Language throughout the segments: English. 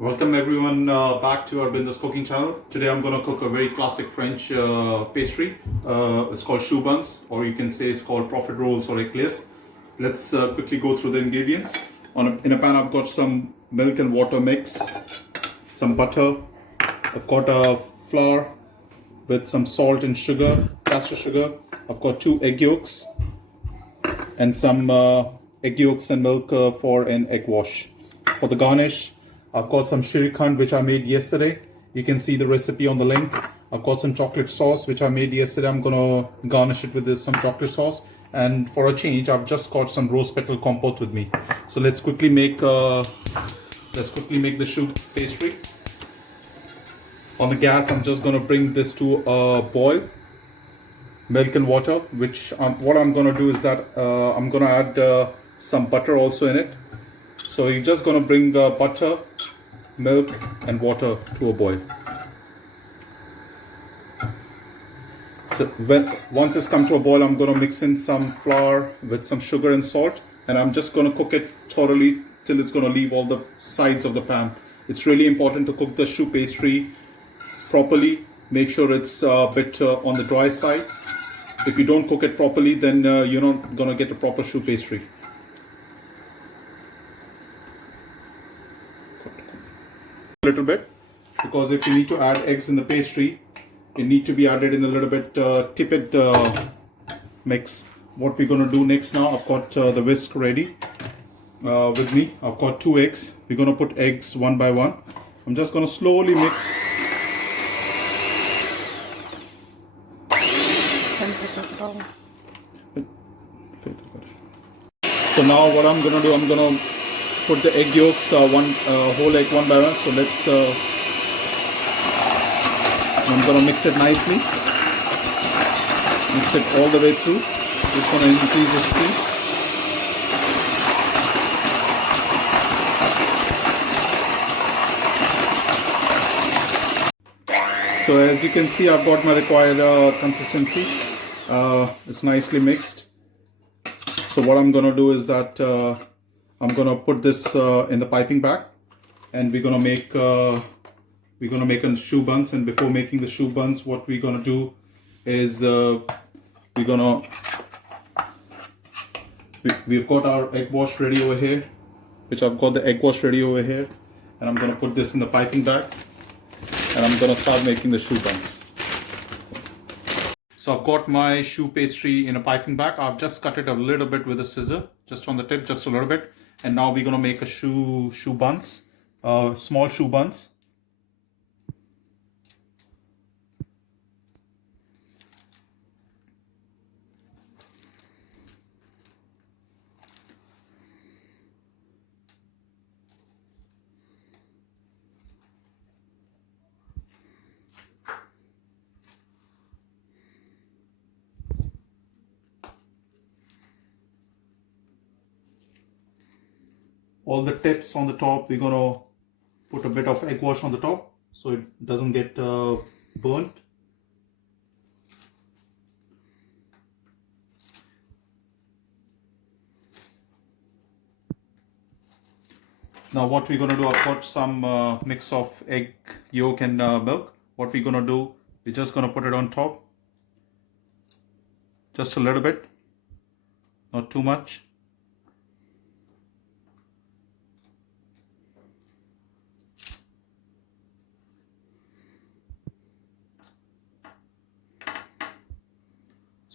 Welcome everyone back to our Business Cooking channel. Today I'm going to cook a very classic French pastry. It's called choux buns, or you can say it's called profiteroles or eclairs. Let's quickly go through the ingredients. In a pan I've got some milk and water mix, some butter. I've got flour with some salt and sugar, castor sugar. I've got 2 egg yolks and some egg yolks and milk for an egg wash. For the garnish, I've got some Shrikhand which I made yesterday. You can see the recipe on the link. I've got some chocolate sauce which I made yesterday. I'm gonna garnish it with some chocolate sauce. And for a change, I've just got some rose petal compote with me. So let's quickly make the choux pastry. On the gas, I'm just gonna bring this to a boil. Milk and water. What I'm gonna do is that I'm gonna add some butter also in it. So you're just gonna bring butter, milk and water to a boil. So once it's come to a boil, I'm going to mix in some flour with some sugar and salt, and I'm just going to cook it thoroughly till it's going to leave all the sides of the pan. It's really important to cook the choux pastry properly. Make sure it's a bit on the dry side. If you don't cook it properly, then you're not going to get a proper choux pastry. A little bit, because if you need to add eggs in the pastry, it need to be added in a little bit tepid mix. What we're going to do next now, I've got the whisk ready with me. I've got 2 eggs. We're going to put eggs one by one. I'm just going to slowly mix. So now what I'm going to do, I'm going to put the egg yolks, whole egg one by one. So I'm going to mix it nicely. Mix it all the way through. Just going to increase the speed. So as you can see, I've got my required consistency. It's nicely mixed. So what I'm going to do is that I'm going to put this in the piping bag, and we're going to make a choux buns. And before making the choux buns, what we're going to do is we've got our egg wash ready over here, which I've got the egg wash ready over here, and I'm going to put this in the piping bag, and I'm going to start making the choux buns. So I've got my choux pastry in a piping bag. I've just cut it a little bit with a scissor, just on the tip, just a little bit. And now we're going to make a choux buns, small choux buns. All the tips on the top, we're going to put a bit of egg wash on the top so it doesn't get burnt. Now what we're going to do, I've got some mix of egg yolk and milk. What we're going to do, we're just going to put it on top. Just a little bit, not too much.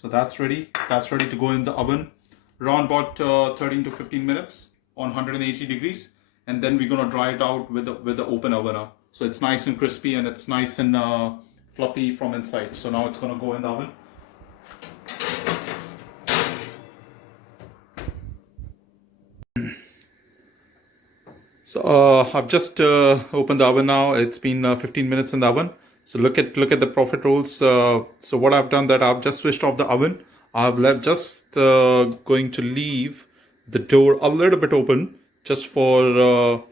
So that's ready. That's ready to go in the oven around about 13 to 15 minutes on 180 degrees. And then we're going to dry it out with the open oven now. So it's nice and crispy and it's nice and fluffy from inside. So now it's going to go in the oven. So I've just opened the oven now. It's been 15 minutes in the oven. So look at the profiteroles. So what I've done, that I've just switched off the oven. I've left just going to leave the door a little bit open, just for the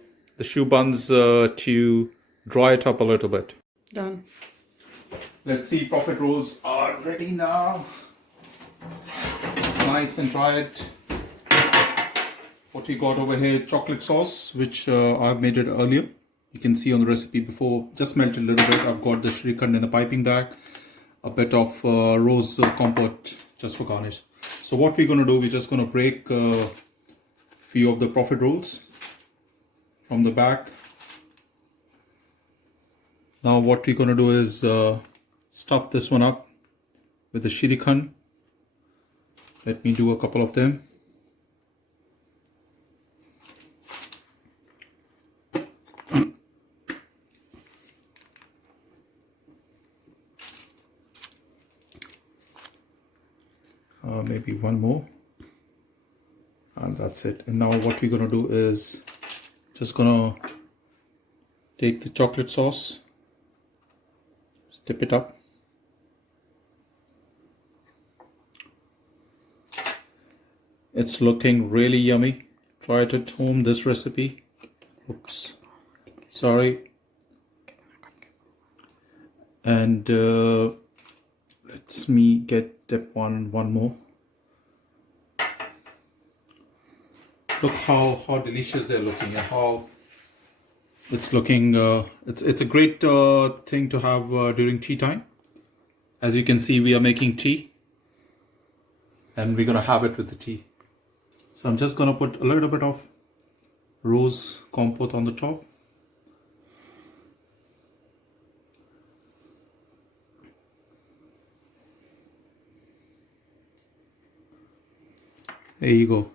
choux buns to dry it up a little bit. Done. Let's see, profiteroles are ready now. It's nice and dried. What we got over here, chocolate sauce, which I've made it earlier. You can see on the recipe before, just melted a little bit. I've got the Shrikhand in the piping bag, a bit of rose compote just for garnish. So what we're going to do, we're just going to break a few of the profiteroles from the bag. Now what we're going to do is stuff this one up with the Shrikhand. Let me do a couple of them. Maybe one more, and that's it. And now what we're gonna do is just gonna take the chocolate sauce, dip it up. It's looking really yummy. Try it at home, this recipe. Oops, sorry. And let's me dip one more. Look how delicious they're looking, and how it's looking. It's a great thing to have during tea time. As you can see, we are making tea, and we're gonna have it with the tea. So I'm just gonna put a little bit of rose compote on the top. There you go.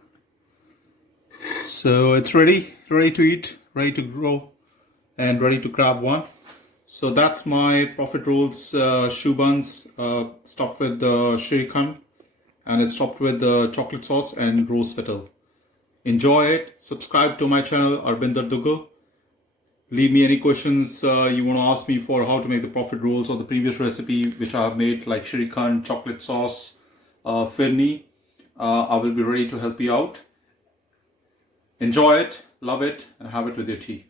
So it's ready to eat, ready to grow, and ready to grab one. So that's my profiteroles choux buns stuffed with the Shrikhand, and it's topped with the chocolate sauce and rose petal. Enjoy it. Subscribe to my channel, Arbinder Dugal. Leave me any questions you want to ask me for how to make the profiteroles or the previous recipe which I have made, like Shrikhand, chocolate sauce, firni. I will be ready to help you out. Enjoy it, love it, and have it with your tea.